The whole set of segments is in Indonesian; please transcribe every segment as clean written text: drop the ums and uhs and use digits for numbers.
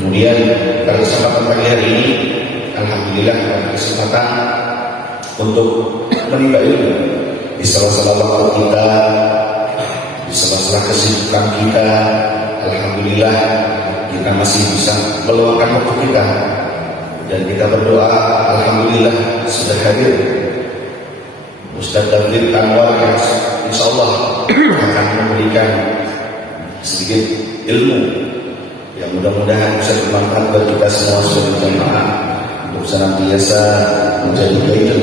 Kemudian pada kesempatan pagi hari ini, alhamdulillah ada kesempatan untuk menimba ilmu di sela-sela waktu kita, di sela-sela kesibukan kita. Alhamdulillah kita masih bisa meluangkan waktu kita, dan kita berdoa. Alhamdulillah sudah hadir Ustaz David Anwar yang insyaallah akan memberikan sedikit ilmu yang mudah-mudahan bisa bermanfaat bagi kita semua sebagai jemaah untuk senantiasa menjadi baitul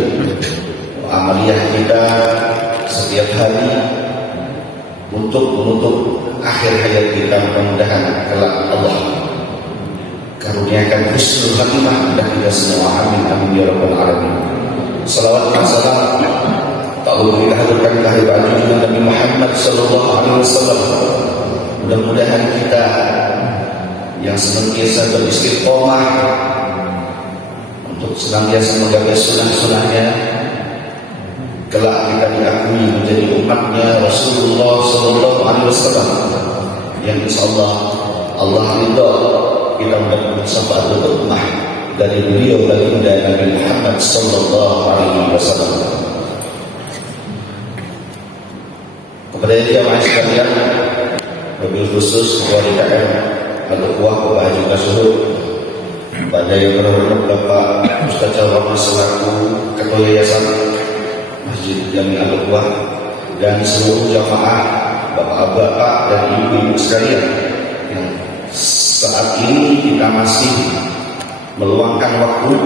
amaliyah kita setiap hari untuk menutup akhir hayat kita. Mudah-mudahan kelak Allah karuniakan husnul khatimah dan kita semua. Amin amin ya rabbal alamin. Salawat dan salam tak lupa kita haturkan kehadiran Nabi Muhammad sallallahu alaihi wasallam. Mudah-mudahan kita yang senantiasa beristiqomah untuk senantiasa menggapai sunnah-sunnahnya, kelak kita diakui menjadi umatnya Rasulullah sallallahu alaihi wasallam yang insyaallah Allah ridha kita mendapat syafaat ummah dari beliau baginda Nabi Muhammad sallallahu alaihi wasallam. Kepada jemaah sekalian, wabil khusus kepada KM Al-Ukhwah Bapak Haji Kasuhud, pada yang terhormat Bapak Ustaz Jawab selaku Ketua Yayasan Masjid Jami Al-Ukhwah, dan seluruh jamaah bapak-bapak dan ibu-ibu sekalian yang saat ini kita masih meluangkan waktu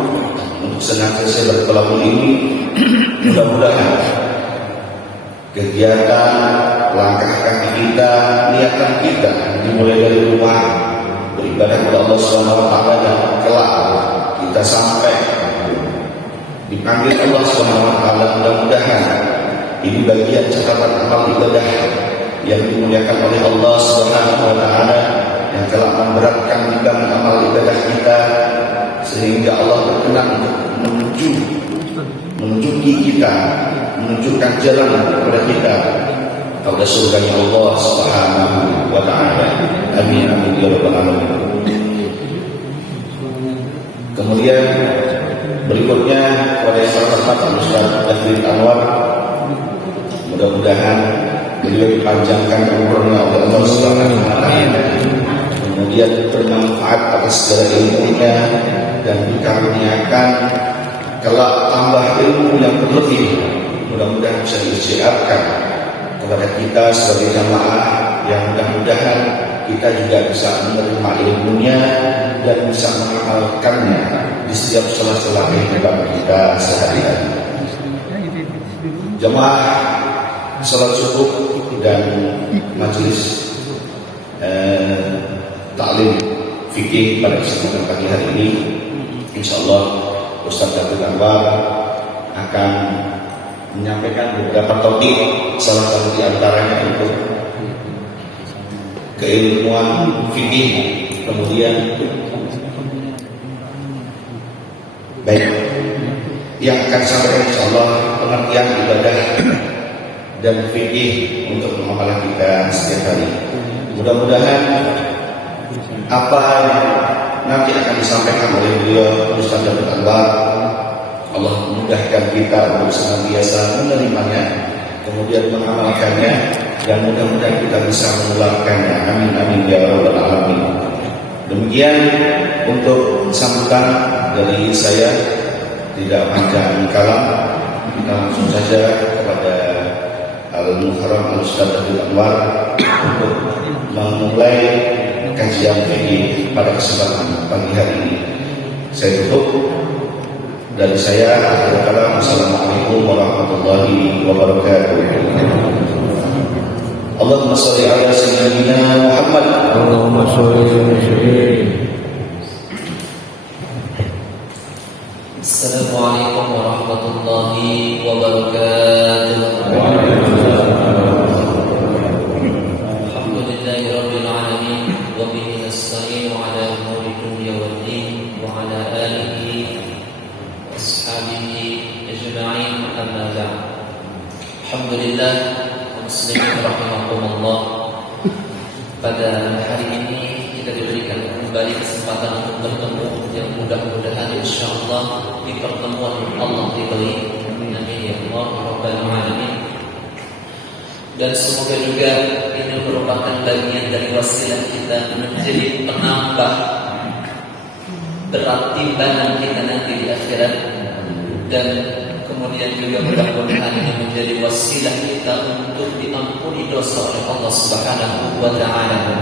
untuk senantiasa berkelabu ini. Mudah-mudahan kegiatan langkah kaki kita, niatan kita dimulai dari rumah beribadah kepada Allah Subhanahu wa taala, dan kelak kita sampai dipanggil Allah Subhanahu wa taala. Mudah-mudahan ini bagian catatan amal ibadah yang dimuliakan oleh Allah Subhanahu wa taala, yang telah memberatkan timbangan amal ibadah kita sehingga Allah berkenan untuk menunjuki kita, menunjukkan jalan kepada kita kepada surganya Allah Subhanahu wa taala. Amin amin ya rabbal alamin. Kemudian berikutnya kepada yang terhormat Ustaz David Anwar, mudah-mudahan beliau dipanjangkan umurnya oleh Allah Subhanahu wa taala, kemudian bermanfaat atas segala ilmunya dan dikaruniakan kelak tambah ilmu yang berlebih. Mudah-mudahan bisa diistiadatkan kepada kita sebagai jamaah, yang mudah-mudahan kita juga bisa menerima ilmunya dan bisa mengamalkannya di setiap sela-sela kehidupan kita sehari-hari. Jamaah salat subuh dan majelis taklim fikih pada kesempatan pagi hari ini, insyaallah Ustaz David Anwar akan menyampaikan beberapa topik, salah satu di antaranya itu keilmuan fikih. Kemudian baik yang akan sampaikan insyaallah pengertian ibadah dan fikih untuk muamalah kita setiap hari. Mudah-mudahan apa yang nanti akan disampaikan oleh beliau Ustaz David Anwar, Allah memudahkan kita untuk senantiasa menerimanya, kemudian mengamalkannya, dan mudah-mudahan kita bisa menularkannya. Amin amin ya rabbal alamin. Demikian untuk sambutan dari saya, tidak panjang kalam, kita langsung saja kepada Al-Muharram Al-Ustaz David Anwar untuk memulai kajian fikih pada kesempatan pagi hari ini. Saya tutup dari saya. Assalamualaikum warahmatullahi wabarakatuh. Allahumma sholli ala sayyidina Muhammad. Allahumma sholli ala sayyidina. Assalamualaikum warahmatullahi wabarakatuh. Alhamdulillahirabbil alamin wa bihi nasta'inu ala umuri dunya waddin wa ala alihi wa ashabihi ajma'in, amma ba'd. Alhamdulillah, muslimin rahimakumullah. Pada hari ini kita diberikan kembali kesempatan untuk bertemu yang mudah-mudahan insyaallah di pertemuan Allah ridhoi. Amin ya Allah rabbal alamin. Dan semoga juga ini merupakan bagian dari wasilah kita menjadi penambah berat timbangan kita nanti di akhirat, dan kemudian juga mudah-mudahan ini menjadi wasilah kita untuk diampuni dosa oleh Allah Subhanahu wa taala.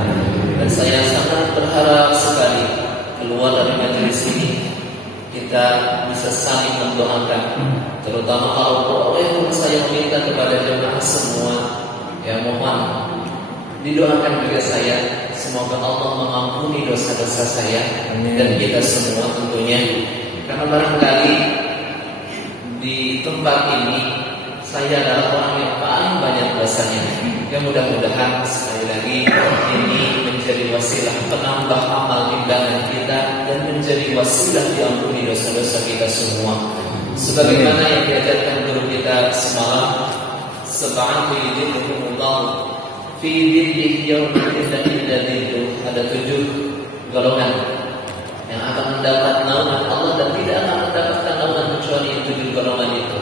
Dan saya sangat berharap sekali keluar dari majelis ini kita bisa saling mendoakan, terutama kalau yang saya minta kepada jemaah semua, ya mohon didoakan juga saya, semoga Allah mengampuni dosa-dosa saya dan kita semua tentunya, karena barangkali di tempat ini saya adalah orang yang paling banyak dosanya. Ya mudah-mudahan sekali lagi ini menjadi wasilah penambah amal timbangan kita dan menjadi wasilah diampuni dosa-dosa kita semua. Sebagaimana yang diajarkan guru kita semalam, sab'atu yudhilluhumullah fi dhillihi yawma la dhilla dhilluh. Ada 7 golongan yang akan mendapat naungan Allah dan tidak akan mendapatkan naungan kecuali 7 golongan itu.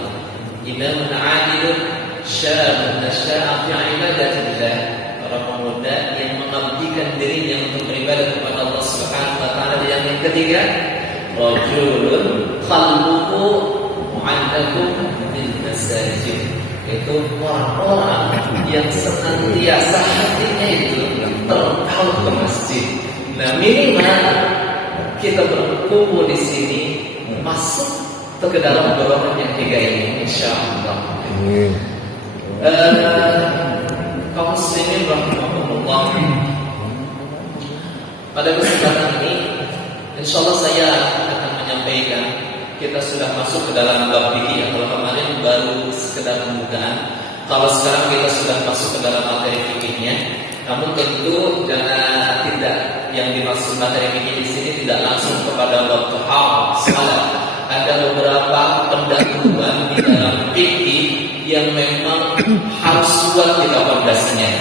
Imamun 'adilun syabun nasya'a fi ibadatillah, orang pemuda yang mengabdikan dirinya untuk beribadah kepada Allah Subhanahu wa taala. Yang ketiga, rajulun qalbuhu mu'allaqun bil masajid, itu orang-orang yang senantiasa hatinya itu terpaut ke masjid. Nah, minimal kita berkumpul di sini masuk ke dalam golongan yang 3 ini, insyaallah. Kaum muslimin rahimahumullah, pada kesempatan ini insyaallah saya akan menyampaikan, kita sudah masuk ke dalam bab fikih. Kalau kemarin baru sekedar pembukaan, kalau sekarang kita sudah masuk ke dalam materi fikihnya. Namun tentu jangan tidak, yang dimaksud materi fikih di sini tidak langsung kepada bab salat. Ada beberapa pendahuluan di dalam fikih yang memang harus kuat kita fondasinya,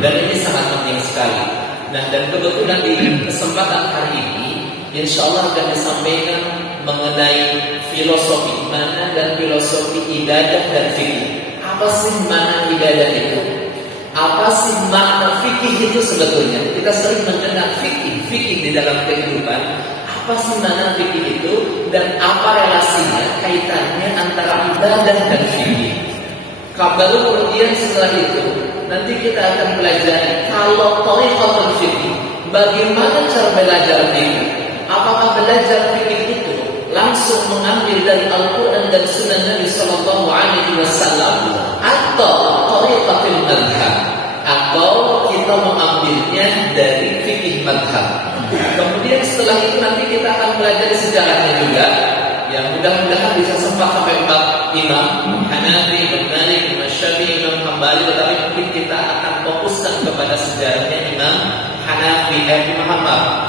dan ini sangat penting sekali. Nah, dan kebetulan di kesempatan hari ini insyaallah akan disampaikan mengenai filosofi mana dan filosofi ibadah dan fikih. Apa sih makna ibadah itu? Apa sih makna fikih itu sebetulnya? Kita sering mendengar fikih di dalam kehidupan. Apa sih makna fikih itu dan apa relasinya, kaitannya antara ibadah dan fikih? Baru kemudian setelah itu nanti kita akan pelajari kalau thariqatul fikih, bagaimana cara belajar fikih? Apakah belajar fikih itu langsung mengambil dari Al-Quran dan Sunnah Nabi Sallallahu Alaihi Wasallam, atau thariqatul madhab, atau kita mengambilnya dari fikih madhab? Kemudian setelah itu nanti kita akan pelajari sejarahnya juga, yang mudah-mudahan bisa sempat sampai 4 imam, Hanafi, Imam Malik, Imam Syafi'i, Imam Hambali, tetapi mungkin kita akan fokuskan kepada sejarahnya Imam Hanafi,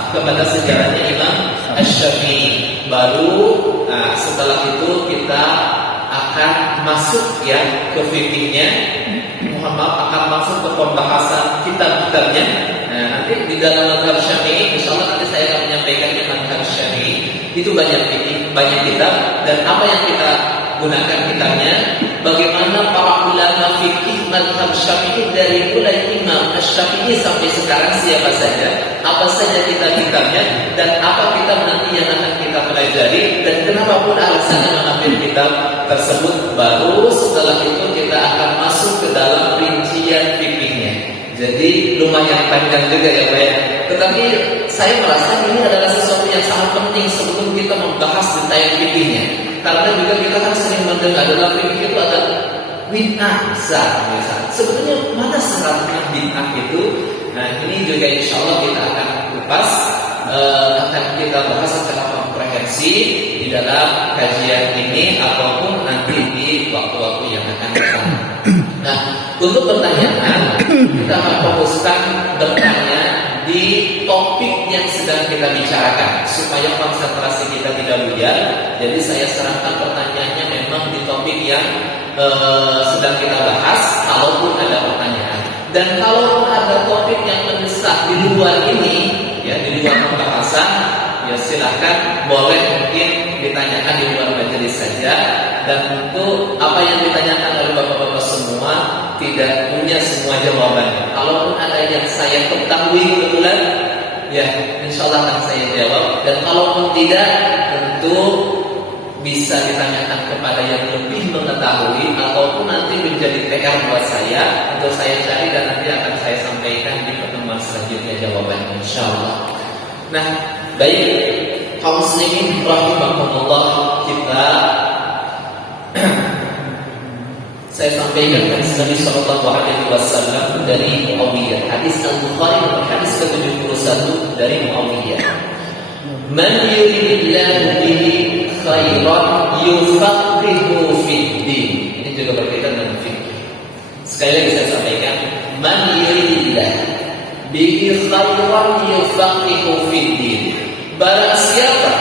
kepada sejarahnya Imam Asy-Syafi'i. Baru setelah itu kita akan masuk ya ke fikihnya, akan masuk ke pembahasan kitab-kitabnya. Nah, nanti di dalam mazhab Syafi'i, insyaallah nanti saya akan menyampaikannya mazhab Syafi'i. Itu banyak fikih, banyak kitab, dan apa yang kita gunakan kitabnya, bagaimana para ulama fikih mazhab Syafi'i dari mulai Imam Asy-Syafi'i sampai sekarang siapa saja, apa saja kitab-kitabnya, dan apa kitab nanti yang akan kita pelajari, dan kenapa pun alasannya mengambil kitab tersebut. Baru setelah itu kita akan masuk ke dalam rincian fikihnya. Jadi lumayan panjang juga ya Pak. Tetapi saya merasa ini adalah sesuatu yang sangat penting sebelum kita membahas detail fikihnya. Karena juga kita kan sering mendengar dalam fikih itu ada bid'ah besar misalnya. Sebetulnya mana sebenarnya bid'ah itu? Nah, ini juga insyaallah kita akan kupas, akan kita bahas secara komprehensif di dalam kajian ini ataupun nanti di waktu-waktu yang akan datang. Nah, untuk pertanyaan kita akan fokuskan bertanya di topik yang sedang kita bicarakan supaya konsentrasi kita tidak buyar. Jadi saya sarankan pertanyaannya memang di topik yang sedang kita bahas, kalaupun ada pertanyaan. Dan kalau ada topik yang mendesak di luar ini, ya di di luar pembahasan, ya silahkan boleh mungkin ditanyakan di luar majelis saja. Dan untuk apa yang ditanyakan oleh bapak-bapak semua tidak punya semua jawaban. Kalaupun ada yang saya ketahui kebetulan, ya insya Allah akan saya jawab. Dan kalaupun tidak, tentu bisa ditanyakan kepada yang lebih mengetahui, ataupun nanti menjadi PR buat saya untuk saya cari dan nanti akan saya sampaikan di pertemuan selanjutnya jawabannya insya Allah. Nah, baik kaum muslimin rahimakumullah, kita saya sampaikan hadis Nabi sallallahu alaihi wasallam dari Muawiyah, hadis Al-Bukhari hadis ke-71 dari Muawiyah. Man yuridillahu bihi khairan yufaqihu fid din. Ini juga berkaitan dengan fikih. Sekali lagi saya sampaikan, man yuridillahu bihi khairan yufaqihu fid din. Barang siapa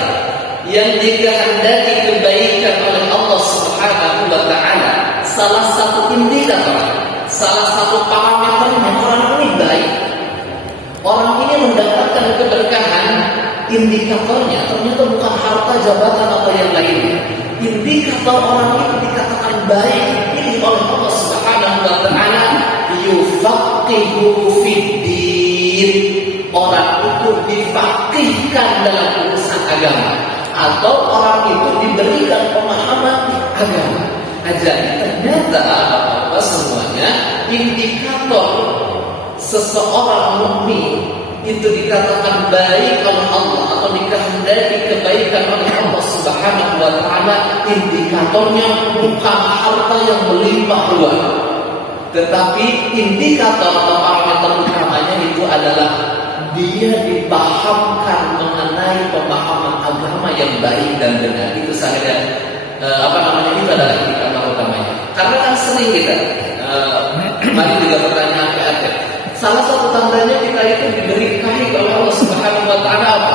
yang dikehendaki kebaikan oleh Allah Subhanahu wa taala, salah satu indikator, salah satu parameternya orang ini baik, orang ini mendapatkan keberkahan, indikatornya ternyata bukan harta, jabatan atau yang lainnya. Indikator orang itu dikatakan baik ini oleh Allah Subhanahu wa taala, yufaqihu fid din. Orang itu difaqihkan dalam urusan agama, atau orang itu diberikan pemahaman agama. Jadi ternyata apa semuanya indikator seseorang mukmin itu dikatakan baik oleh Allah atau dikehendaki kebaikan oleh Allah Subhanahu wa taala, indikatornya bukan harta yang melimpah ruah, tetapi indikator atau parameter utamanya itu adalah dia dipahamkan mengenai pemahaman agama yang baik dan benar. Itu saja itu adalah indikator utamanya. Karena kan sering kita mari juga pertanyaan PRT. Salah satu tandanya kita itu diberkahi oleh Allah Subhanahu wa taala apa?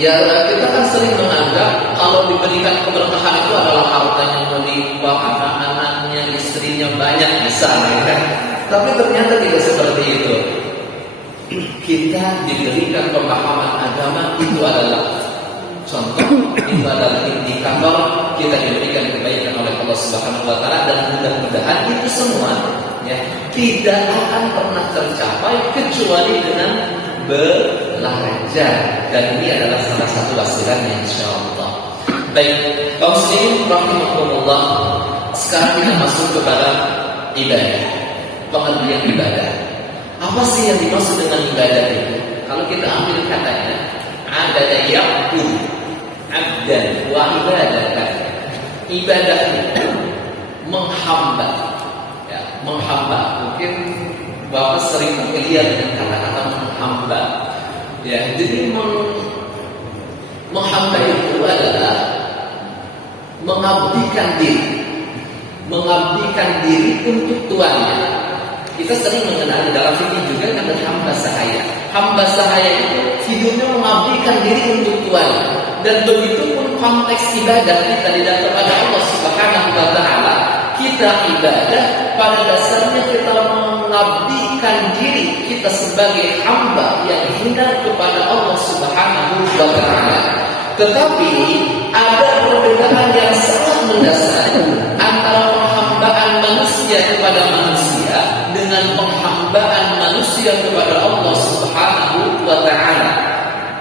Ya kita kan sering menganggap kalau diberikan keberkahan itu adalah hartanya melimpah, anak-anaknya, istrinya banyak misalnya kan. Tapi ternyata tidak seperti itu. Kita diberikan pemahaman agama itu adalah contoh, itu adalah indikator kita diberikan kebaikan oleh Allah Subhanahu wa taala, dan mudah-mudahan itu semua ya tidak akan pernah tercapai kecuali dengan belajar, dan ini adalah salah satu wasilannya insyaallah. Baik, kaum muslimin rahimakumullah, sekarang kita masuk kepada ibadah, pengertian ibadah. Apa sih yang dimaksud dengan ibadah itu? Kalau kita ambil katanya, ada ya'bud abdan wa ibadatan. Ibadah itu menghamba, ya, menghamba. Mungkin Bapak sering melihat dengan kata-kata menghamba. Ya, jadi menghamba itu adalah mengabdikan diri untuk tuannya. Kita sering mengenal dalam fikih juga kan hamba sahaya. Hamba sahaya itu hidupnya mengabdikan diri untuk Tuhan. Dan begitu pun konteks ibadah kita di dalam kepada Allah Subhanahu wa taala. Kita ibadah pada dasarnya kita mengabdikan diri kita sebagai hamba yang hina kepada Allah Subhanahu wa taala. Tetapi ada perbedaan yang sangat mendasar antara penghambaan manusia kepada manusia dengan penghambaan manusia kepada Allah Subhanahu wa taala.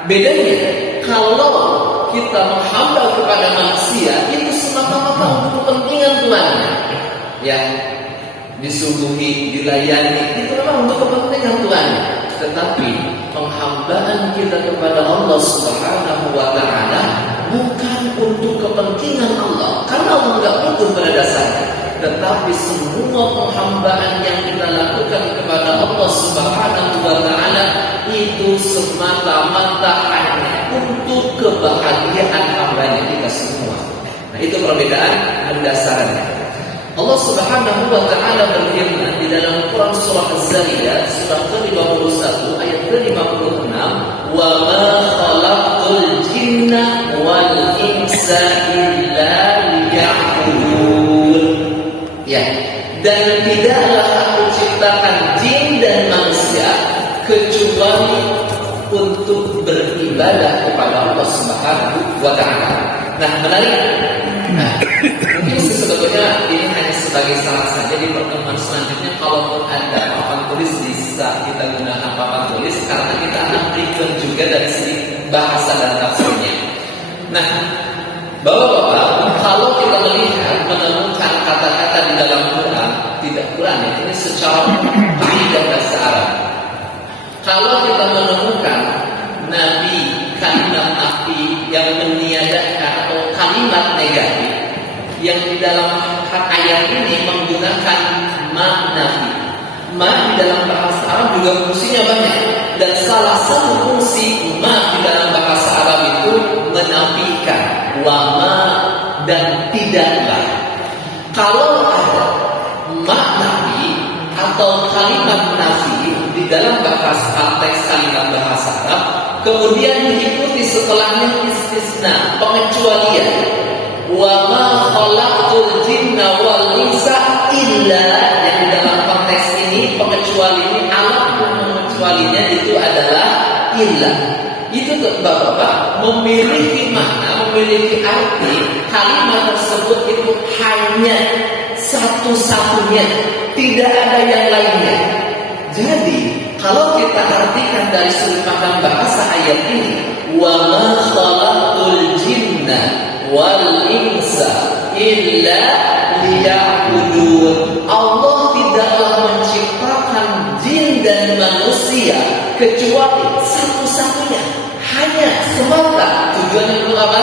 Bedanya, kalau kita menghamba kepada manusia itu semata-mata untuk kepentingan tuannya. Ya, disuguhi, dilayani, itu memang untuk kepentingan tuannya. Tetapi penghambaan kita kepada Allah Subhanahu wa taala bukan untuk kepentingan Allah, karena Allah enggak butuh pada dasarnya. Tetapi semua penghambaan yang kita lakukan kepada Allah Subhanahu wa taala itu semata-mata hanya untuk kebahagiaan hambanya kita semua. Nah, itu perbedaan mendasarnya. Allah Subhanahu wa taala berfirman di dalam Quran surah Az-Zariyat surah ke-51 ayat ke-56, "Wa ma khalaqtul jinna wal insa illa liya'budun." Ya, dan tidaklah aku ciptakan jin dan manusia kecuali untuk beribadah kepada Allah Subhanahu wa Ta'ala. Nah, menarik. Nah, mungkin sebetulnya ini hanya sebagai salah saja. Di pertemuan selanjutnya, kalaupun ada papan tulis, bisa kita gunakan papan tulis karena kita akan berikan juga dari segi bahasa dan tafsirnya. Nah, Bapak-bapak, kalau kita melihat menemukan kata-kata di dalam Quran, tidak Quran ya, ini secara kaidah bahasa Arab. Kalau kita menemukan nabi, kalimat nabi yang meniadakan atau kalimat negatif yang di dalam ayat ini menggunakan ma nafi. Ma di dalam bahasa Arab juga fungsinya banyak, dan salah satu fungsi ma di dalam bahasa Arab itu menafikan, wama dan tidaklah. Kalau ada ma nafi atau kalimat nafi di dalam bahasa teks kalimat bahasa Arab, kemudian diikuti setelahnya istisna, pengecualian. Wa ma khalaqtul jinna wal insa illa, yang di dalam konteks ini pengecuali ini, alat pengecualinya itu adalah illa. Itu Bapak-bapak memiliki makna, memiliki arti. Kalimat tersebut itu hanya satu-satunya, tidak ada yang lainnya. Jadi kalau kita artikan dari sudut pandang bahasa ayat ini, wa ma khalaqtul jinna wal insa illa liya'budun, Allah tidaklah menciptakan jin dan manusia kecuali satu-satunya, hanya semata tujuannya untuk apa?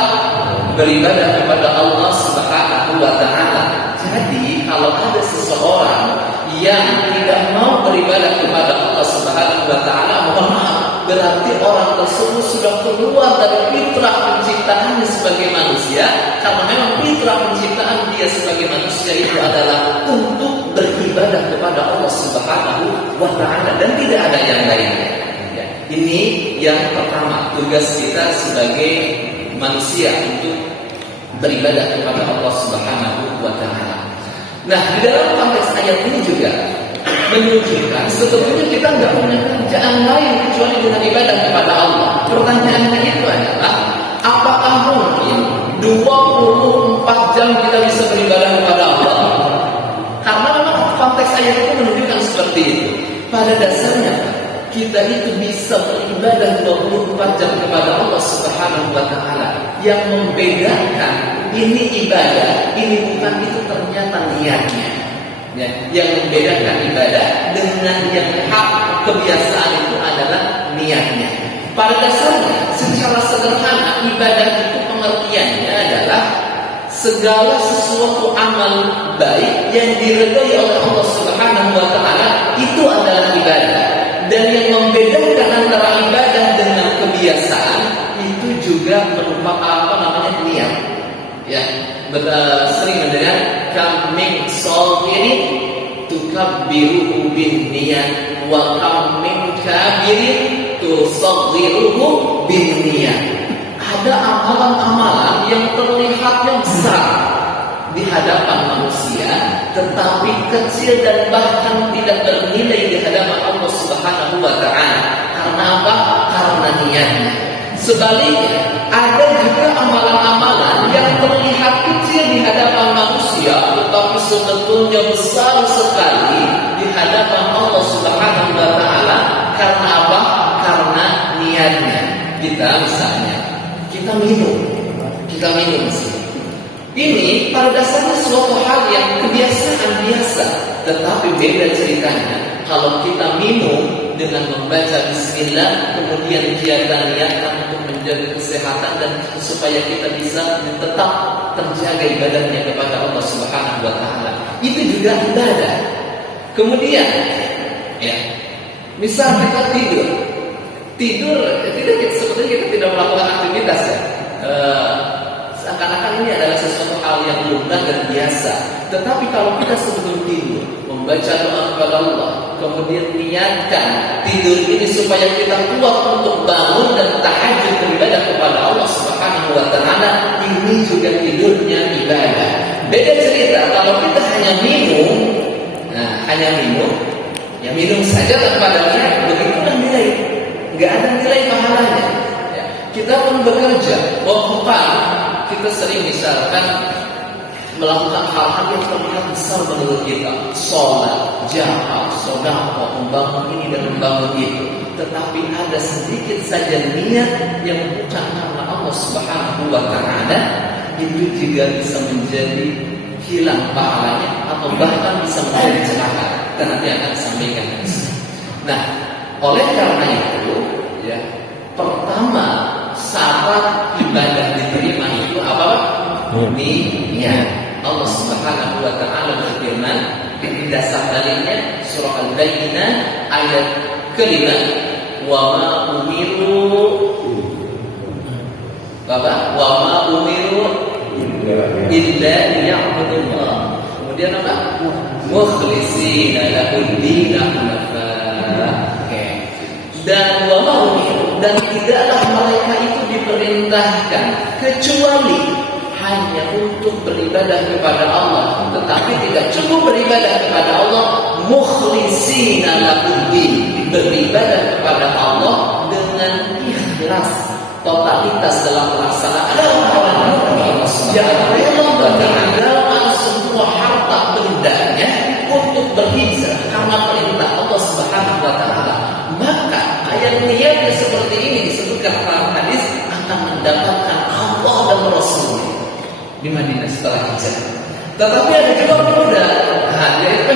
Beribadah kepada Allah Subhanahu wa Ta'ala. Jadi kalau ada seseorang yang tidak mau beribadah kepada Allah Subhanahu wa Ta'ala, mohon maaf, berarti orang tersebut sudah keluar dari fitrah penciptaannya sebagai manusia. Karena memang fitrah penciptaan dia sebagai manusia itu adalah untuk beribadah kepada Allah Subhanahu wa Ta'ala, dan tidak ada yang lainnya. Ya, ini yang pertama, tugas kita sebagai manusia untuk beribadah kepada Allah Subhanahu wa Ta'ala. Nah, di dalam konteks ayat ini juga menunjukkan sebetulnya kita nggak punya kerjaan lain kecuali dengan ibadah kepada Allah. Pertanyaannya itu adalah, apakah mungkin 24 jam kita bisa beribadah kepada Allah? Karena memang konteks ayat itu menunjukkan seperti itu. Pada dasarnya kita itu bisa beribadah 24 jam kepada Allah Subhanahu wa Ta'ala. Yang membedakan ini ibadah, ini bukan, itu ternyata niatnya. Ya, yang membedakan ibadah dengan yang hak kebiasaan itu adalah niatnya. Pada dasarnya, secara sederhana, ibadah itu pengertiannya adalah segala sesuatu amal baik yang diridhai oleh Allah Subhanahu wa Ta'ala, itu adalah ibadah. Dan yang membedakan antara ibadah dengan kebiasaan itu juga merupakan niat. Ya, sering mendengar kam min sagirin tukabbiruhu bin niyat wa kam min kabirin tusaghiruhu bin niyat. Ada amalan-amalan yang terlihatnya besar di hadapan manusia, tetapi kecil dan bahkan tidak bernilai di hadapan Allah Subhanahu wa Ta'ala. Karena apa? Karena niatnya. Sebaliknya, ada juga amalan-amalan yang terlihat kecil di hadapan manusia, tetapi sebetulnya besar sekali di hadapan Allah Subhanahu wa Ta'ala. Karena apa? Karena niatnya. Kita misalnya, kita minum sih. Ini pada dasarnya suatu hal yang kebiasaan biasa, tetapi beda ceritanya kalau kita minum dengan membaca bismillah, kemudian kita niatkan untuk menjaga kesehatan dan supaya kita bisa tetap terjaga ibadahnya kepada Allah Subhanahu wa Ta'ala. Itu juga ibadah. Kemudian ya, misal kita tidur sebetulnya kita tidak melakukan aktivitas ya. Seakan-akan ini adalah sesuatu hal yang lumrah dan biasa. Tetapi kalau kita sebelum tidur membaca doa kepada Allah, kemudian niatkan tidur ini supaya kita kuat untuk bangun dan tahajud beribadah kepada Allah Subhanahu wa Ta'ala, ini juga tidurnya ibadah. Beda cerita kalau kita hanya minum, ya minum saja tanpa ada niat, begitulah nilai, nggak ada nilai pahalanya. kita pun bekerja. Bukan kita sering misalkan melakukan hal-hal yang terlihat besar menurut kita, sholat, jihad, sedekah, membangun ini dan membangun itu. Tetapi ada sedikit saja niat yang bukan karena Allah Subhanahu wa Ta'ala, itu juga bisa menjadi hilang pahalanya atau bahkan bisa menjadi celaka. Dan nanti akan disampaikan di sini. Nah, oleh karena itu, ya, pertama syarat ibadah diterima itu apa? Niat. Allah Subhanahu wa Ta'ala berfirman di dasar dalilnya surah Al-Bayyinah ayat kelima, wa ma umiru illa liya'budullah. Kemudian apa? Mukhlishina lahud-din hunafa. Dan wa ma umiru, dan tidaklah mereka itu diperintahkan kecuali hanya untuk beribadah kepada Allah, tetapi tidak cukup beribadah kepada Allah, mukhlishina lahud-din, beribadah kepada Allah dengan ikhlas, totalitas dalam pelaksanaan yang rela meninggalkan semua harta bendanya untuk berhijrah karena perintah Allah Subhanahu wa Ta'ala. Maka ayat niatnya seperti ini disebutkan dalam hadis akan mendapatkan Allah dan Rasulnya di Madinah setelah hijrah. Tetapi ada juga pemuda, dia itu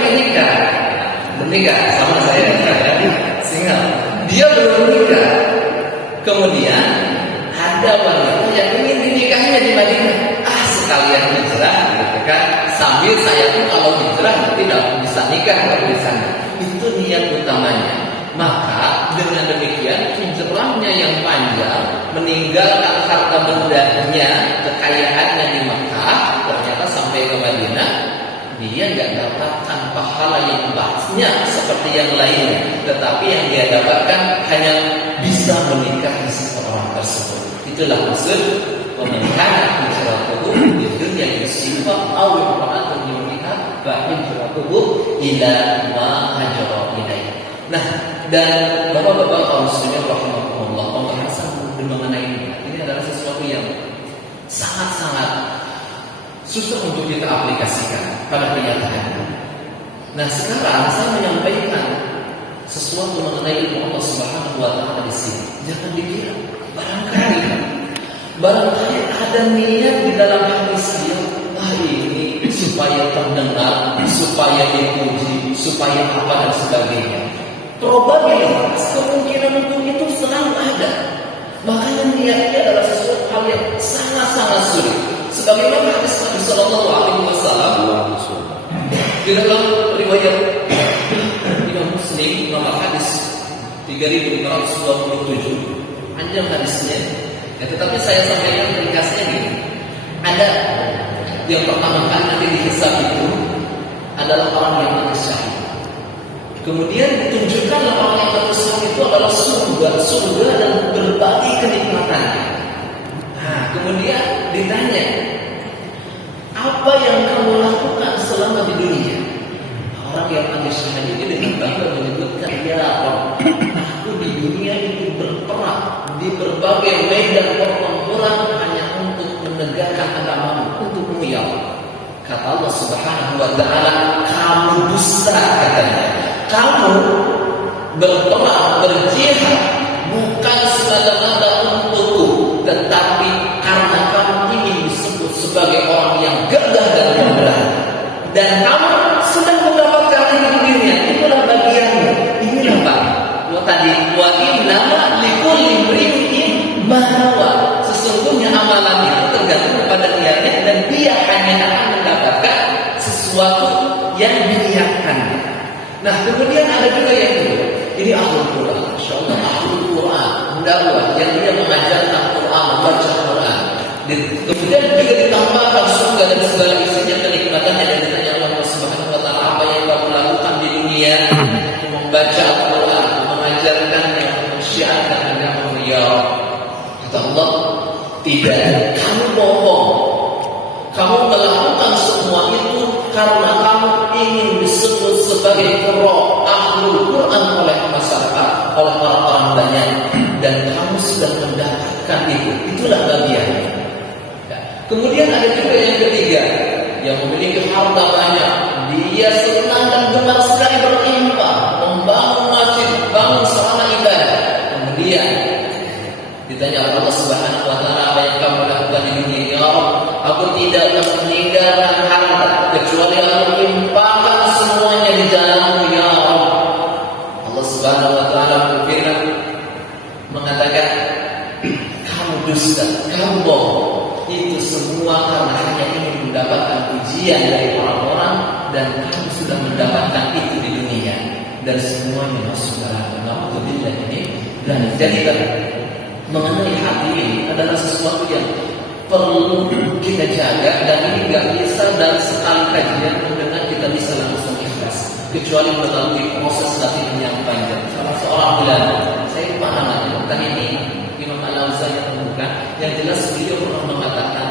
menikah sama saya, sehingga dia belum menikah. Kemudian ada wanita yang ingin dinikahinya di Madinah. Sekalian hijrah, gitu kan? Sambil saya pun kalau hijrah tidak bisa nikah di sana. Itu niat utamanya. Maka dengan demikian hijrahnya yang panjang, meninggalkan harta bendanya, kekayaannya di Makkah, ternyata sampai ke Madinah, dia nggak dapatkan pahala yang banyak seperti yang lainnya, tetapi yang dia dapatkan hanya bisa menikahi seseorang tersebut. Itulah maksud pemenangan hijratuhu di dunia yusifah aw imra'atun yuriha fa hijratuhu ila ma hajara ilaih. Nah, dan bapak-bapak kaum muslimin rahimahumullah, pembahasan mengenai ini adalah sesuatu yang sangat-sangat susah untuk kita aplikasikan pada kenyataannya. Nah, sekarang saya menyampaikan sesuatu mengenai ilmu Allah Subhanahu wa Ta'ala di sini. Jangan dikira barangkali ada niat di dalam hati saya, ini supaya terdengar, supaya dipuji, supaya apa dan sebagainya. Probabilitas kemungkinan untuk itu selalu ada. Makanya niatnya adalah sesuatu hal yang sangat-sangat sulit. Sebagaimana hadis Nabi Sallallahu Alaihi Wasallam di dalam riwayat Imam Muslim nomor hadis 3527, panjang hadisnya. Ya, tetapi saya sampaikan ringkasnya gini. Ada yang pertama kali nanti dihisab itu adalah orang yang mati syahid. Kemudian ditunjukkan orang yang mati syahid itu adalah surga dan berbagai kenikmatannya. Nah, kemudian ditanya, apa yang kamu lakukan selama di dunia? Orang yang mati syahid ini dengan bangga menyebutkan, ya Allah, aku di dunia itu berperang di berbagai medan pertempuran hanya untuk menegakkan agamamu, untukmu ya Allah. Kata Allah Subhanahu wa Ta'ala, kamu dusta, katanya. Kamu berperang, berjihad bukan semata-mata untukku, tetapi karena kamu ingin disebut sebagai orang yang gagah dan pemberani. Dan kamu sedang mendapatkan ini di dunia, itulah bagianmu. Inilah Pak. Tadi wa innama likulli imri'in ma nawa. Sesungguhnya amalan itu tergantung kepada niatnya dan dia hanya akan mendapatkan sesuatu yang diniatkannya. Nah, kemudian ada juga yang kedua. Ini ahlul Quran, insyaallah ahlul Quran, dakwah yang dia mengajarkan Quran, membaca Quran. Kemudian juga ditambahkan surga dan segala isinya kenikmatannya, dan ditanya Allah Subhanahu wa Ta'ala, apa yang kamu lakukan di dunia? Membaca Al-Quran, mengajarkannya, mensyiarkan agama ya. Kata Allah, tidak, kamu bohong. Kamu melakukan semua itu karena kamu ingin disebut sebagai qurra, ahlul Quran oleh masyarakat, oleh orang-orang banyak, dan kamu sudah mendapatkan kan itu. Itulah bagian. Ya. Kemudian ada juga yang ketiga, yang memiliki harta banyak, dia senang dan gemar sekali berinfak, membangun masjid, bangun sarana ibadah. Kemudian ditanya Allah Subhanahu wa taala, apa yang kamu lakukan di dunia? Ya Rabb, aku tidak meninggalkan harta kecuali aku infakkan semuanya di jalan-Mu ya Rabb. Allah Subhanahu wa taala berfirman mengatakan, kamu dusta, kamu bohong. Itu semua karena hanya ingin mendapatkan pujian dari orang-orang, dan kamu sudah mendapatkan itu di dunia, dan semuanya masuk neraka. Alhamdulillah ini. Dan jadi mengenai hati ini adalah sesuatu yang perlu kita jaga, dan ini nggak bisa dari sekali kajian mendengar kita bisa langsung ikhlas, kecuali melalui proses latihan yang panjang. Salah seorang ulama, saya lupa namanya, bukan ini Imam Al-Auza'i yang menemukan, yang jelas beliau pernah mengatakan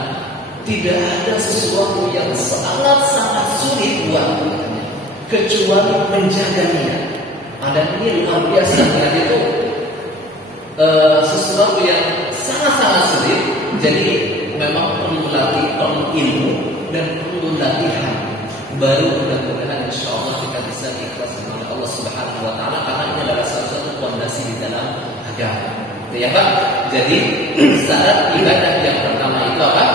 tidak ada sesuatu yang sangat-sangat sulit buat kita kecuali menjaga niat. Ada ini luar biasa, niat itu sesuatu yang sangat-sangat sulit. Jadi memang perlu latih, perlu ilmu, dan perlu latihan. Baru mudah-mudahan insya Allah kita bisa diikhlaskan oleh Allah Subhanahu wa taala, karena ini adalah salah satu fondasi di dalam agama. Ya Pak. Jadi syarat ibadah yang pertama itu apa?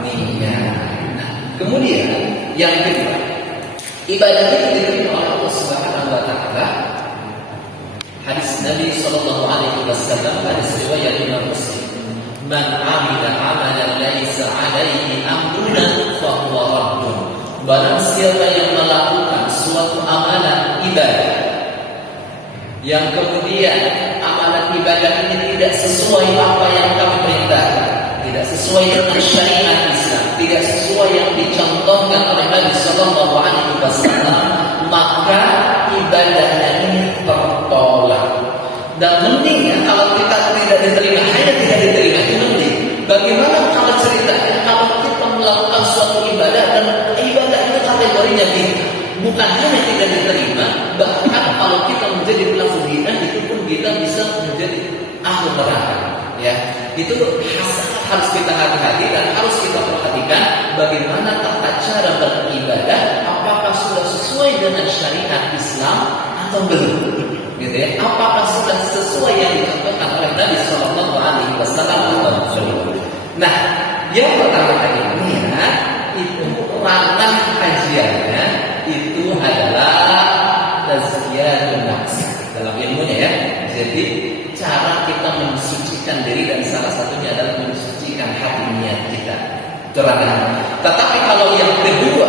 Niat. Nah, kemudian yang kedua, ibadah itu diterima oleh Allah Subhanahu wa taala. Hadis Nabi sallallahu alaihi wasallam, hadis riwayat Imam Muslim, "Man 'amila 'amalan laisa 'alaihi amruna fa huwa raddun." Barang siapa yang melakukan suatu amalan ibadah yang kemudian amalan ibadah ini tidak sesuai apa yang kami perintahkan, tidak sesuai dengan syariat Islam, tidak sesuai yang dicontohkan oleh Nabi sallallahu alaihi wasallam, maka ibadahnya ini tertolak. Dan mending kalau kita tidak diterima, hanya tidak diterima itu mending. Bagaimana kalau ceritanya kalau kita melakukan suatu ibadah dan ibadah itu kategorinya bid'ah, bukan hanya tidak diterima, bahkan kalau kita menjadi pelaku bid'ah itu pun kita bisa menjadi ahli neraka. Ya, itu sangat harus kita hati-hati dan harus kita perhatikan bagaimana tata cara beribadah, apakah sudah sesuai dengan syariat Islam atau belum, gitu ya? Apakah sudah sesuai yang dicontohkan oleh Nabi Sallallahu Alaihi Wasallam atau belum? Nah, yang pertama tadi niat itu ranah kajiannya itu adalah tazkiyatun nafs dalam ilmunya ya. Jadi cara kita mensucikan diri, dan salah satunya adalah mensucikan hati niat kita. Itu ranah. Tetapi kalau yang kedua,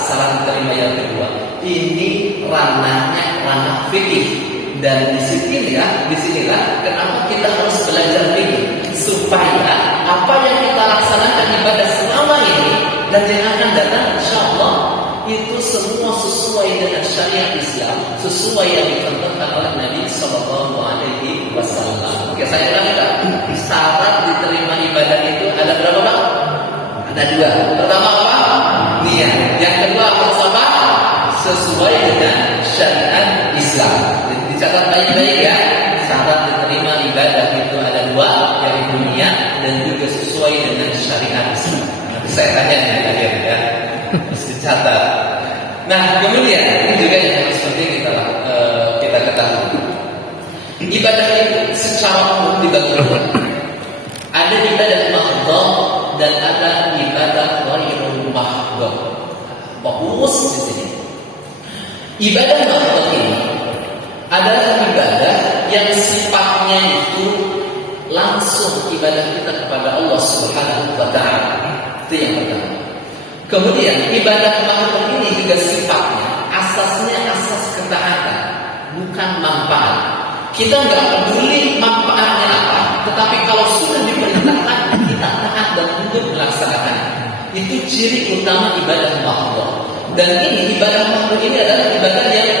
salah diterima yang kedua, ini ranahnya ranah fikih. Dan disinilah kenapa kita harus belajar fikih, supaya apa yang kita laksanakan ibadah selama ini dan yang akan datang insyaallah itu semua sesuai dengan syariat Islam, sesuai yang dicontohkan oleh Nabi Sallallahu Alaihi Wasallam. Oke, saya ulangi Pak. Syarat diterima ibadah itu ada berapa Pak? Ada dua. Pertama apa? Niat. Yang kedua apa? Sesuai dengan syariat Islam. Jadi dicatat baik-baik ya. Syarat diterima ibadah itu ada dua, yaitu niat dan juga sesuai dengan syariat Islam. Nanti saya tanya di akhir ya. Harus dicatat. Nah, kemudian ini juga yang harus penting kita ketahui. Ibadah itu secara umum dibagi dua. Ada ibadah mahdhah dan ada ibadah ghairul mahdhah. Fokus di sini. Ibadah mahdhah ini adalah ibadah yang sifatnya itu langsung ibadah kita kepada Allah Subhanahu wa taala. Itu yang pertama. Kemudian ibadah mahdhah ini juga sifatnya asasnya asas ketaatan, bukan manfaat. Kita nggak peduli manfaatnya apa, tetapi kalau sudah diperintahkan kita taat dan untuk melaksanakan. Itu ciri utama ibadah mahdhah. Dan ini ibadah mahdhah ini adalah ibadah yang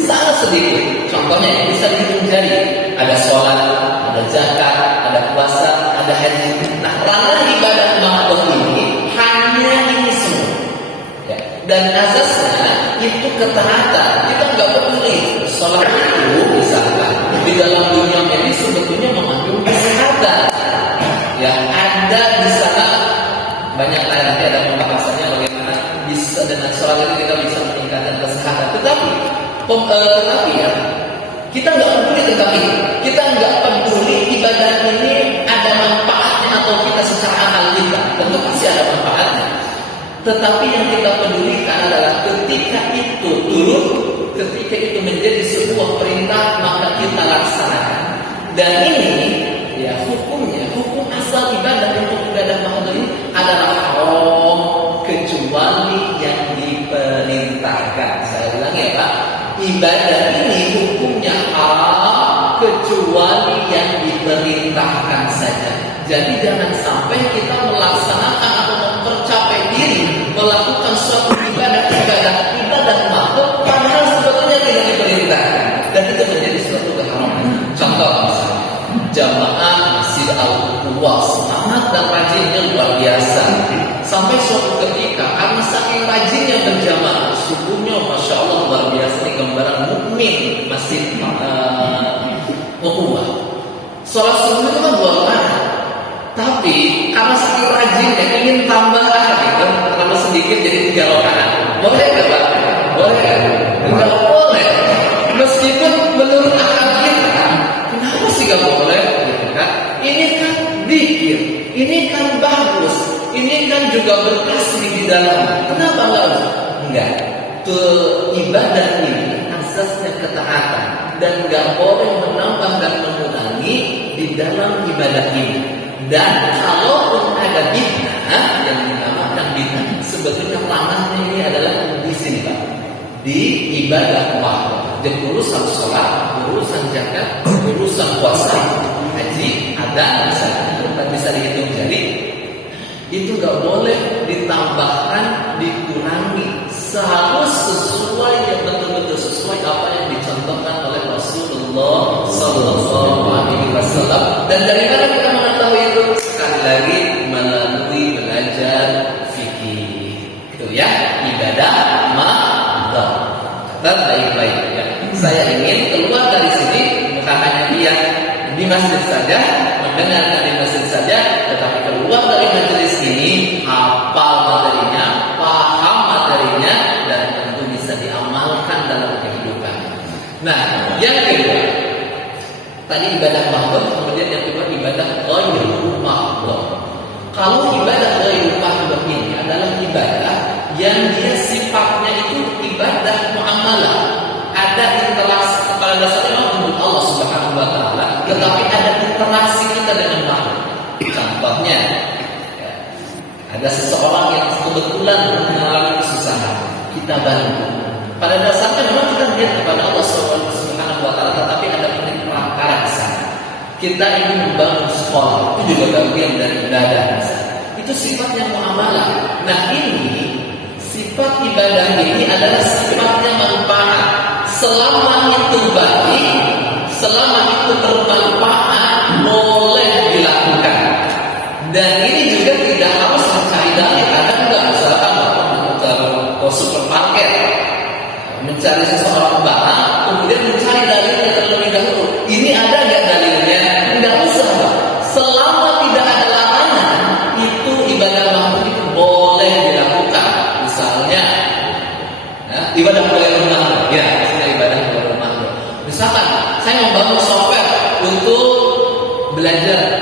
sangat sedikit. Contohnya bisa dihitung jari. Ada sholat, ada zakat, ada puasa, ada haji. Nah, ranah ibadah mahdhah ini hanya ini semua. Ya. Dan asasnya itu ketaatan. Kita nggak peduli sholat itu misalkan di dalam dunia medis sebetulnya mengandung kesehatan. Tetapi ya, kita nggak peduli tentang ini. Kita nggak peduli ibadah ini ada manfaatnya atau kita secara akal kita. Tentu pasti ada manfaatnya. Tetapi yang kita pedulikan adalah ketika itu turun, ketika itu menjadi sebuah perintah, maka kita laksanakan. Dan ini ya hukumnya, hukum asal ibadah untuk ibadah mahdoh ini adalah haram kecuali yang diperintahkan. Saya ulang ya Pak, ibadah ini hukumnya haram kecuali yang diperintahkan saja. Jadi jangan sampai kita melaksanakan atau mempercapai diri melakukan suatu ibadah mahdoh padahal sebetulnya tidak diperintahkan, dan itu menjadi suatu keharaman. Contoh misalnya jamaah Masjid Al-Quwa semangat dan rajinnya luar biasa. Sampai suatu ketika karena saking rajinnya berjamaah, subuhnya masya Allah luar biasa, ini gambaran mukmin Masjid Al-Quwa. Sholat subuh itu kan 2 rakaat, tapi karena saking rajinnya ingin tambah gitu, terlalu sedikit jadi 3 rakaat. Boleh nggak Pak? Boleh? Nggak boleh. Meskipun menurut akal kita, kenapa sih nggak boleh? Gitu kan? Ini kan dzikir, ini kan bagus, ini kan juga berkasih di dalam. Kenapa nggak? Enggak. Ibadah ini asasnya ketaatan dan nggak boleh menambah dan mengurangi di dalam ibadah ini. Dan kalaupun ada bid'ah yang dinamakan bid'ah, sebetulnya ranahnya ini adalah di sini Pak, di ibadah mahdoh. Jadi urusan sholat, urusan zakat, urusan puasa, haji, ada bisa dihitung jari. Itu nggak boleh ditambahkan, dikurangi. Harus sesuai, yang betul-betul sesuai apa yang dicontohkan oleh Rasulullah Sallallahu Alaihi Wasallam. Dan dari mana kita mengetahui itu? Sekali lagi melalui belajar fikih. Itu ya ibadah mahdoh. Dan baik-baik ya. Saya ingin keluar dari sini bukan hanya lihat di masjid saja, mendengarkan di masjid saja, tetapi keluar dari majelis ini hafal materinya, paham materinya, dan tentu bisa diamalkan dalam kehidupan. Nah, yang kedua, tadi ibadah mahdoh, kemudian yang kedua ibadah ghairu mahdoh. Kalau ibadah ghairu mahdoh ini adalah ibadah yang dia sifatnya itu ibadah muamalah, ada interaksi pada dasarnya untuk Allah Subhanahu Wa Taala, tetapi ada interaksi kita dengan makhluk. Contohnya, ya, ada seseorang yang kebetulan mengalami kesusahan, kita bantu. Pada dasarnya memang kita lihat kepada Allah Subhanahu Wa Taala, tetapi ada perkara di sana. Kita ingin membangun sekolah, itu juga bagian dari ibadah. Itu sifatnya muamalah. Nah ini sifat ibadah ini adalah sifatnya manfaat. Selama itu baik, selama itu bermanfaat, boleh dilakukan. Dan ini juga tidak harus mencari dalil. Ada enggak misalkan ke supermarket mencari seseorang barang, kemudian mencari dalilnya terlebih dahulu. Ini ada enggak dalilnya? Tidak usah. Selama tidak ada larangan, itu ibadah mahdoh itu boleh dilakukan. Misalnya, ya, ibadah ghairu mahdoh, ya, ibadah ghairu mahdoh. Misalkan saya membangun software untuk belajar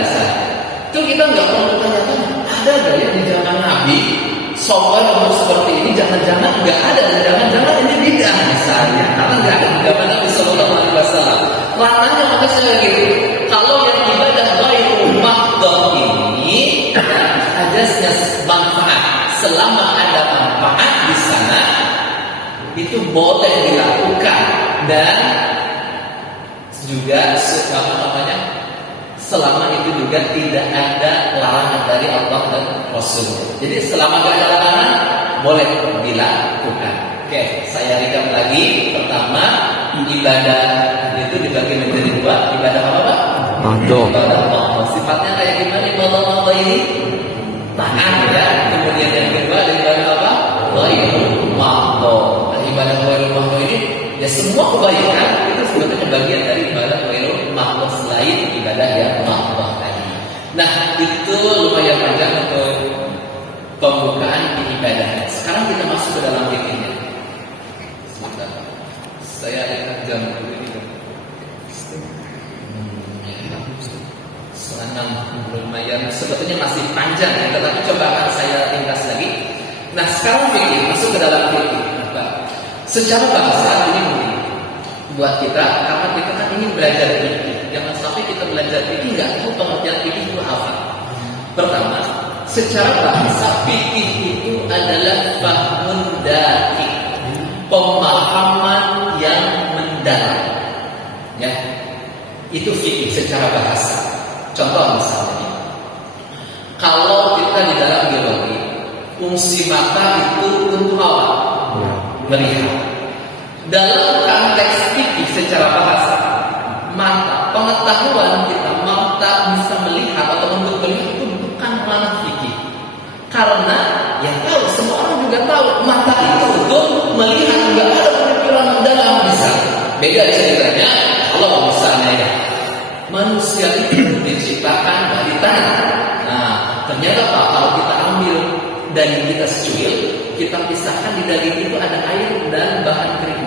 misalnya. Itu kita nggak perlu tanya-tanya. Ada nggak ya di zaman Nabi software untuk seperti ini? Jangan-jangan nggak ada, dan jangan-jangan ini bid'ah misalnya. Karena nggak ada di zaman Nabi Sallallahu Alaihi Wasallam. Makanya maka saya gitu. Kalau yang ibadah ghairu mahdoh ini adanya manfaat. Selama ada manfaat di sana, itu boleh dilakukan, dan juga selama itu juga tidak ada larangan dari Allah dan Rasul. Jadi selama tidak ada larangan, boleh dilakukan. Oke, saya recap lagi. Pertama, ibadah itu dibagi menjadi 2. Ibadah apa Pak? Mahdoh. Ibadah mahdoh. Sifatnya kayak gimana ibadah mahdoh ini? Taat ya. Kemudian yang kedua ada ibadah apa? Ghairu mahdoh. Nah, ibadah ghairu mahdoh ini ya semua kebaikan itu sebetulnya bagian dari ibadah ghairu mahdoh selain ibadah yang mahdoh tadi. Nah, itu lumayan panjang untuk pembukaan di ibadah. Sekarang kita masuk ke dalam fikihnya. Saya ingat jam ini. Selanang lumayan, sebetulnya masih panjang ya, tetapi coba akan saya ringkas lagi. Nah, sekarang fikih masuk ke dalam fikih. Secara bahasa ini mungkin buat kita, karena kita kan ingin belajar fikih. Jangan sampai kita belajar fikih nggak tahu pengertian fikih itu apa. Pertama, secara bahasa fikih itu adalah fahmun daqiq, pemahaman yang mendalam. Ya, itu fikih secara bahasa. Contoh misalnya, kalau kita di dalam biologi, fungsi mata itu untuk apa? Melihat. Dalam konteks fikih secara bahasa, mata, pengetahuan kita mata bisa melihat atau untuk melihat itu bukan ranah fikih. Karena ya tahu, semua orang juga tahu mata itu untuk melihat, nggak ada pemikiran mendalam bisa. Beda ceritanya kalau misalnya ya, manusia itu diciptakan dari tanah. Nah, ternyata Pak, kalau kita ambil daging kita secuil, kita pisahkan di daging itu ada air dan bahan kering.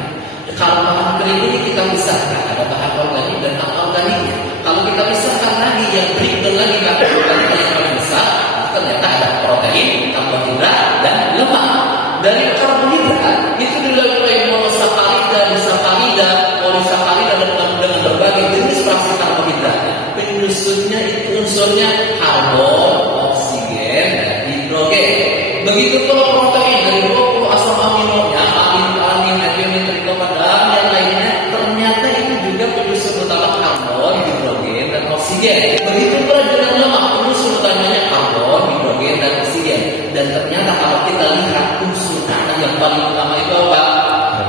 Kalau bahan kering ini kita pisahkan, ada bahan organik dan anorganiknya. Kalau kita pisahkan lagi yang berikut lagi bahan organik yang paling besar, ternyata ada protein, karbohidrat dan lemak. Dari karbohidrat itu dilalui monosakarida, disakarida, polisakarida dan dengan berbagai jenis fraksi karbohidrat. Penyusunnya itu unsurnya karbon, oksigen, dan hidrogen. Begitu pula protein dari 20 asam aminonya, amin, metiolin, tritopan, dan yang lainnya, ternyata itu juga penyusun utama karbon, hidrogen, dan oksigen. Begitu pula dengan lemak, penyusun utamanya karbon, hidrogen, dan oksigen. Dan ternyata kalau kita lihat unsur yang paling utama itu apa?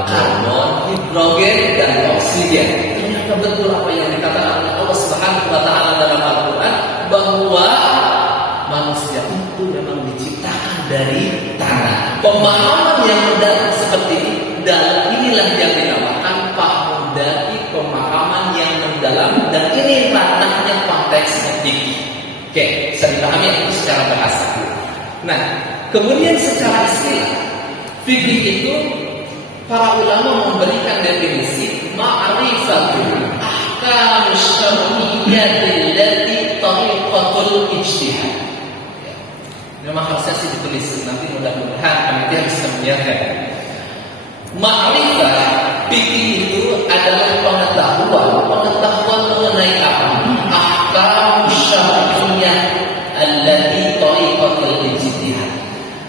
Karbon, hidrogen, dan oksigen. Ternyata betul apa yang dikatakan oleh Allah Subhanahu wa Ta'ala dalam Al-Quran, bahwa manusia itu memang diciptakan dari tanah. Pemahaman yang mendalam seperti ini, dan inilah yang dinamakan fahmun daqiq, pemahaman yang mendalam, dan ini ranahnya konteks fikih. Oke, bisa dipahami itu secara bahasa. Nah, kemudian secara istilah, fikih itu para ulama memberikan definisi ma'rifatul ahkam syar'iyyah allati tariqatul ijtihad. Memang harusnya sih ditulis, nanti mudah-mudahan panitia bisa menyiapkan. Ma'rifah fikih itu adalah pengetahuan mengenai apa? Ahkam syar'iyyah allati tariqatul ijtihad.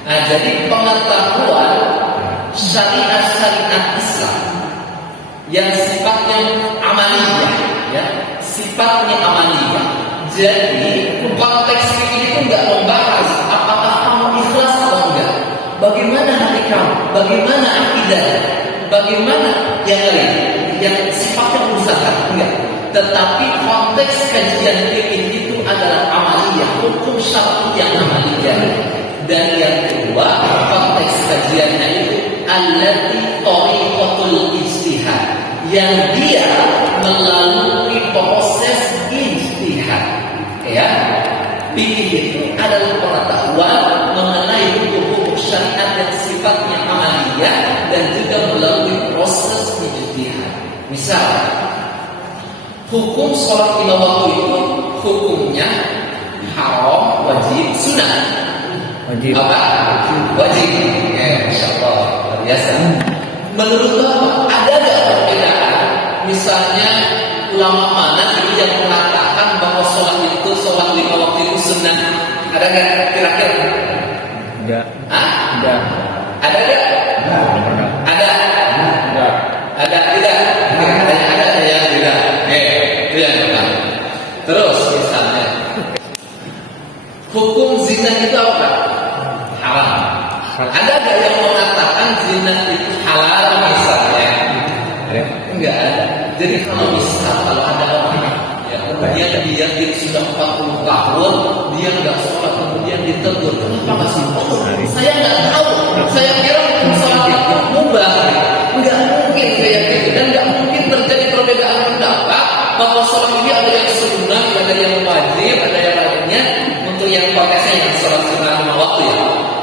Nah, jadi pengetahuan syariat Islam yang sifatnya amaliyah, ya, sifatnya amaliyah. Jadi konteks fikih itu nggak membahas apakah kamu ikhlas atau enggak, bagaimana hati kamu, bagaimana akidah, bagaimana yang lain, yang sifatnya usaha, enggak. Tetapi konteks kajian fikih itu adalah amaliyah, hukum syar'i yang amaliyah. Dan yang kedua, konteks kajiannya itu allati tariqatul ijtihad, yang dia melalui proses ijtihad. Ya, fikih itu adalah pengetahuan mengenai hukum syariat yang sifatnya amaliyah dan juga melalui proses ijtihad. Misal, hukum sholat lima waktu itu hukumnya haram, wajib, sunat. Wajib. Apa? Wajib. Ya, Masya Allah, luar biasa. Menurut Bapak, ada nggak perbedaan? Misalnya, ulama mana itu yang mengatakan bahwa sholat lima waktu itu sunnah? Ada nggak kira-kira? Enggak. Hah? Enggak. Ada nggak? Ada. Enggak. Ada tidak? Ada yang tidak. Itu yang pertama. Terus misalnya, hukum zina itu apa? Haram. Ada nggak yang mengatakan zina itu halal misalnya? Enggak ada. Jadi kalau ada orang ya, kemudian dia sudah 40 tahun dia nggak sholat, kemudian ditegur, kenapa masih sholat? Saya nggak tahu. Saya kira sholat itu mubah. Nggak mungkin kayak gitu, dan nggak mungkin terjadi perbedaan pendapat bahwa sholat ini ada yang sunnah, ada yang wajib, ada yang lainnya. Untuk yang konteksnya yang sholat sunnah 5 waktu ya.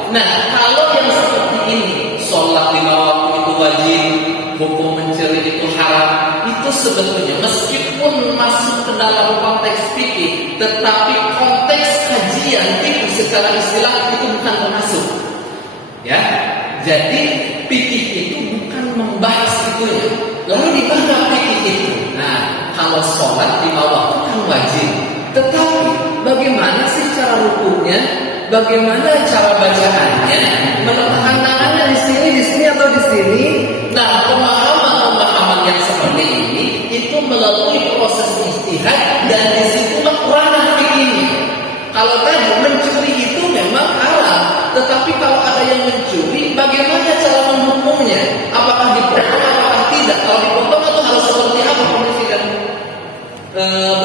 Nah, kalau yang seperti ini, sholat 5 waktu itu wajib, hukum mencuri itu sebetulnya meskipun masuk ke dalam konteks fikih, tetapi konteks kajian fikih secara istilah itu bukan termasuk. Ya, jadi fikih itu bukan membahas itu ya. Lalu di mana fikih itu? Nah, kalau sholat di bawah kan wajib. Tetapi bagaimana sih cara rukunya? Bagaimana cara bacaannya? Meletakkan tangannya di sini atau di sini? Nah, pemahaman yang seperti ini itu melalui proses ijtihad dan disitulah ranah fikihnya. Kalau tadi mencuri itu memang haram, tetapi kalau ada yang mencuri, bagaimana cara menghukumnya? Apakah dipotong, apakah tidak? Kalau dipotong itu harus seperti apa kondisi dan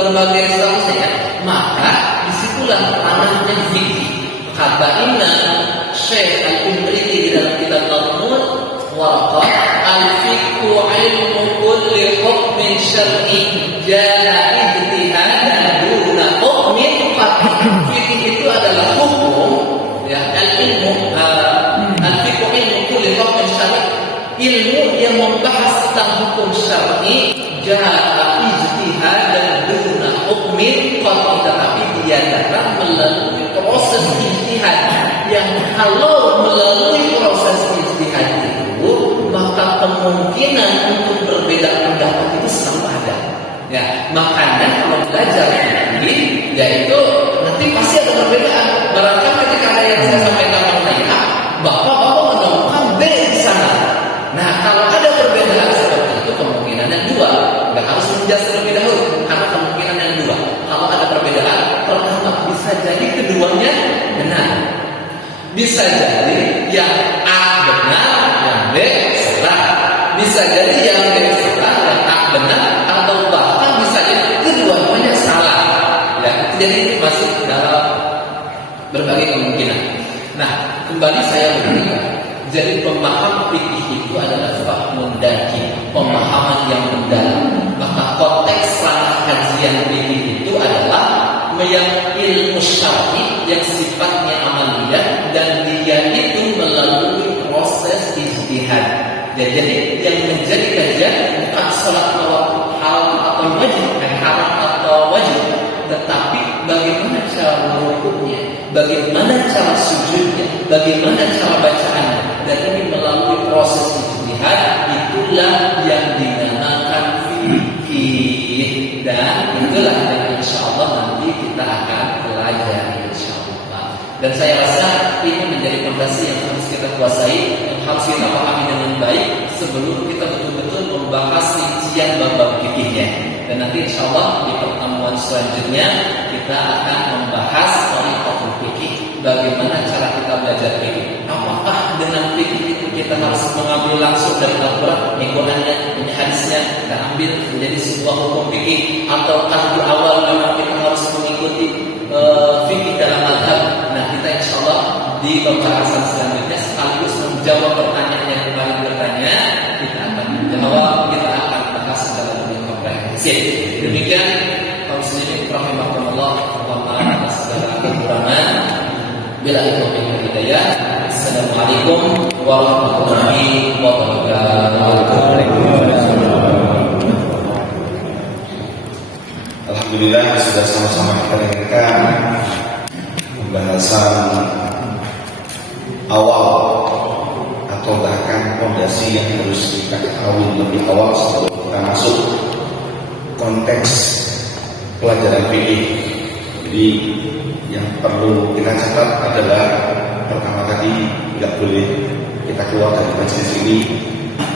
berbagai seterusnya? Maka disitulah ranahnya fikih. Kata Imam Syekh Al-Umriti di dalam kitab Al-Mud Warqah, al-fiqhu ilmu kulli hukmin syar'i jaa ijtihadan duna hukmin faqih. Fikih itu adalah hukum, ya, al-ilmu al-fiqhu ilmu kulli hukmin syar'i, ilmu yang membahas tentang hukum syar'i jaa ijtihadan duna hukmin faqih, tetapi dia datang melalui proses ijtihad yang kalau melalui proses ijtihad itu maka kemungkinan untuk berbeda pendapat itu selalu ada. Ya, makanya kalau belajar ini yaitu nanti pasti ada perbedaan. Barangkali ketika ada yang saya sampaikan tadi, bapak menemukan B di sana. Nah, kalau ada perbedaan seperti itu kemungkinannya dua. Nggak harus menjelaskan terlebih dahulu karena kemungkinan yang dua. Kalau ada perbedaan, pertama bisa jadi keduanya benar. Bisa jadi yang A benar, yang B salah. Bisa jadi yang B salah, yang A benar, atau bahkan bisa jadi kedua-duanya salah. Ya, jadi itu masih dalam berbagai kemungkinan. Nah, kembali saya berkata, jadi pemahaman fikih itu adalah fahmun daki, pemahaman yang mendalam. Maka konteks ranah kajian fikih itu adalah yang ilmu syar'i yang sifatnya amaliyah dan dia itu melalui proses ijtihad. Jadi yang menjadi kajian bukan sholat haram atau wajib, haram atau wajib, tetapi bagaimana cara merukuknya, bagaimana cara sujudnya, bagaimana cara bacaannya. Dan ini melalui proses ijtihad, itulah yang dinamakan fikih, dan itulah yang insyaallah nanti kita akan pelajari insyaallah. Dan saya rasa ini menjadi fondasi yang harus kita kuasai, yang harus kita pahami dengan baik sebelum kita betul-betul membahas rincian bab-bab fikihnya. Dan nanti insyaallah di pertemuan selanjutnya kita akan membahas tariqatul fikih, bagaimana cara kita belajar fikih. Apakah dengan fikih itu kita harus mengambil langsung dari Al-Quran, Al-Qurannya, hadisnya kita ambil menjadi sebuah hukum fikih, ataukah di awal memang kita harus mengikuti fikih dalam mazhab? Nah, kita insyaallah di pembahasan selanjutnya sekaligus menjawab pertanyaan yang kemarin bertanya, kita akan menjawab, kita akan bahas secara lebih komprehensif. Demikian kaum muslimin rahimakumullah, mohon maaf atas segala kekurangan. Bila itu hidayah. Assalamualaikum warahmatullahi wabarakatuh. Alhamdulillah sudah sama-sama kita dengarkan pembahasan awal atau bahkan fondasi yang harus kita ketahui lebih awal sebelum kita masuk konteks pelajaran fikih. Jadi yang perlu kita catat adalah pertama tadi tidak boleh kita keluar dari majelis ini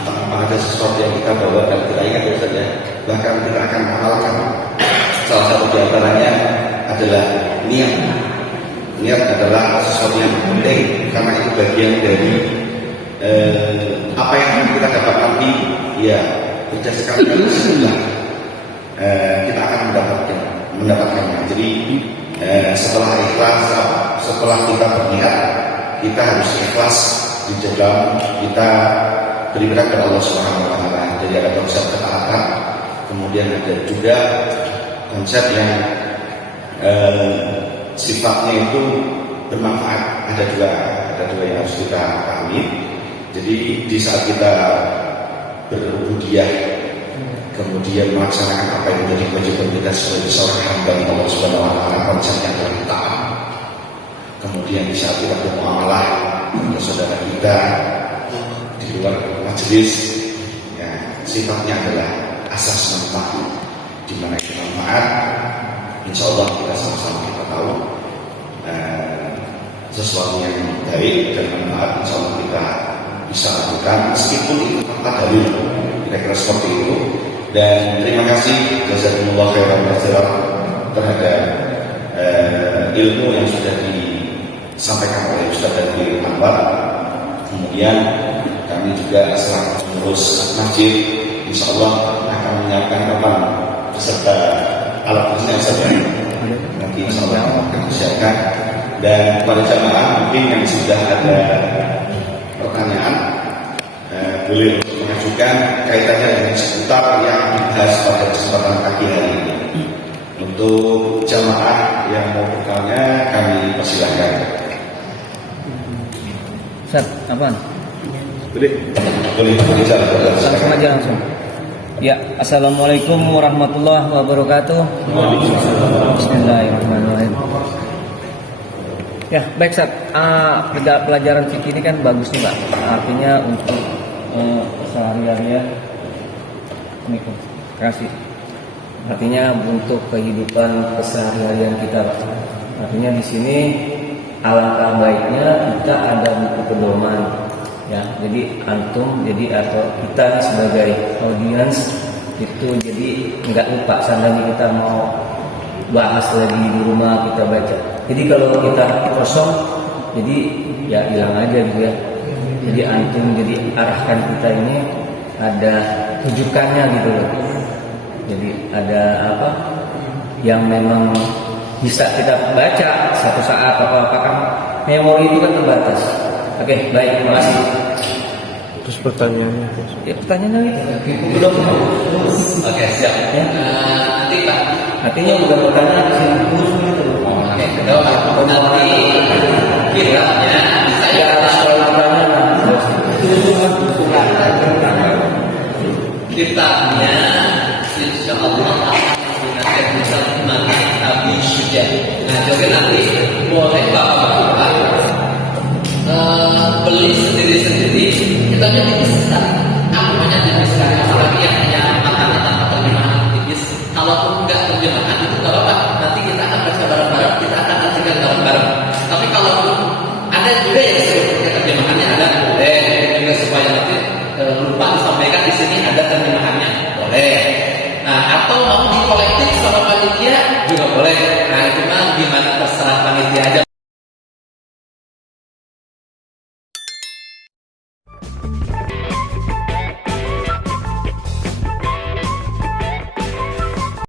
tanpa ada sesuatu yang kita bawa dan kita ingat ya saja. Bahkan kita akan mengamalkan. Salah satu di antaranya adalah niat. Niat adalah sesuatu yang penting karena itu bagian dari apa yang akan kita dapat nanti. Ya, berdasarkan bismillah kita akan mendapatkannya. Jadi setelah ikhlas, setelah kita berniat, kita harus ikhlas di dalam kita beribadah kepada Allah Subhanahu wa taala. Jadi ada konsep ketaatan, kemudian ada juga konsep yang sifatnya itu bermanfaat. Ada dua yang harus kita pahami. Jadi di saat kita berubudiyah kemudian melaksanakan apa yang menjadi kewajiban kita sebagai seorang hamba Allah Subhanahu wa taala, rencana yang taat. Kemudian di saat kita bermuamalah dengan saudara kita di luar majelis, ya, sifatnya adalah asas manfaat, di mana itu manfaat, insya Allah kita sama-sama kita tahu sesuatu yang baik dan manfaat, insya Allah kita bisa lakukan meskipun itu tanpa dalil, kira-kira seperti itu. Dan terima kasih jazakumullah khairan katsiran terhadap ilmu yang sudah disampaikan oleh Ustaz Dhanil Anwar. Kemudian kami juga selaku pengurus masjid insya Allah akan menyiapkan kapan beserta alat musiknya saja nanti insya Allah akan disiapkan. Dan kepada jamaah mungkin yang sudah ada pertanyaan boleh mengajukan kaitannya dengan seputar yang dibahas pada kesempatan pagi hari ini. Untuk jamaah yang mau bertanya kami persilahkan. Ustaz, apaan? Boleh bicara. Langsung aja langsung. Ya, assalamualaikum warahmatullahi wabarakatuh. Bismillahirrahmanirrahim. Ya, baik Ustaz. Pelajaran fikih ini kan bagus nih Pak. Artinya untuk sehari-harian. Terima kasih. Artinya untuk kehidupan keseharian kita. Artinya di sini alangkah baiknya kita ada buku pedoman, ya. Jadi antum, jadi atau kita sebagai audiens itu jadi nggak lupa seandainya kita mau bahas lagi di rumah kita baca. Jadi kalau kita kosong, jadi ya hilang aja gitu ya. Jadi antum jadi arahkan kita ini ada tujukannya gitu loh. Jadi ada apa yang memang bisa kita baca satu saat atau apakah memori itu kan terbatas. Oke, baik, terima kasih. Terus pertanyaannya? Ya pertanyaannya belum. Oke, siap. Ya. Nanti Pak. Artinya bukan pertanyaan sih. Oke, nanti kiranya Ya harus kalau pertanyaan. kitanya insya Allah akan bisa menggunakan Abi Syuja. Nah, jadi nanti boleh Bapak beli sendiri-sendiri. Kita bisa